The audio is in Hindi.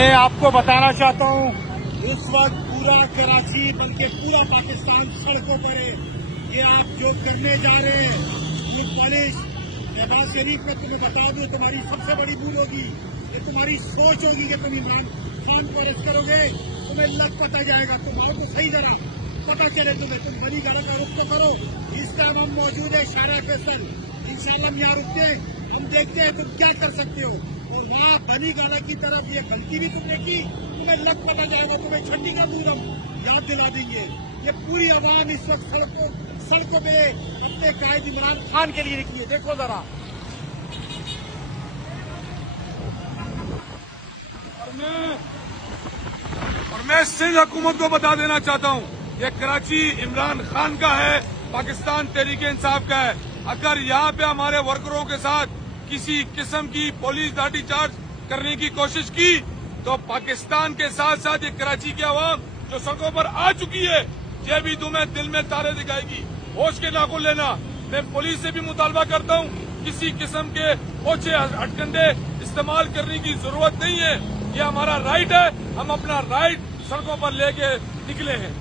मैं आपको बताना चाहता हूँ, इस वक्त पूरा कराची बल्कि पूरा पाकिस्तान सड़कों पर है। ये आप जो करने जा रहे हैं, ये पॉलिश नवाज शरीफ में तुम्हें बता दूं, तुम्हारी सबसे बड़ी भूल होगी। ये तुम्हारी सोच होगी कि तुम इमरान खान को अरेस्ट करोगे, तुम्हें लग पता जाएगा। तुम्हारे को सही जरा पता चले तुम्हें, तुम बनी गाला का रुख तो करो। इस टाइम हम मौजूद है शारा फैसल, इंशाल्लाह हम यहाँ रुकते हैं, हम देखते हैं तुम क्या कर सकते हो। और वहाँ बनी गाला की तरफ ये गलती भी तुमने की, तुम्हें लग पता जाएगा, तुम्हें छठी का दूध हम याद दिला देंगे। ये पूरी आवाम इस वक्त सड़कों पे अपने कायद इमरान खान के लिए निकली है। देखो जरा, और मैं सिंध हुकूमत को बता देना चाहता हूँ, ये कराची इमरान खान का है, पाकिस्तान तहरीक इंसाफ का है। अगर यहाँ पे हमारे वर्करों के साथ किसी किस्म की पुलिस लाठीचार्ज करने की कोशिश की, तो पाकिस्तान के साथ साथ ये कराची की आवाम जो सड़कों पर आ चुकी है, ये भी तुम्हें दिल में तारे दिखाएगी। होश के नाखून लेना। मैं पुलिस से भी मुतालबा करता हूँ, किसी किस्म के ओछे हथकंडे इस्तेमाल करने की जरूरत नहीं है। ये हमारा राइट है, हम अपना राइट सड़कों पर लेके निकले हैं।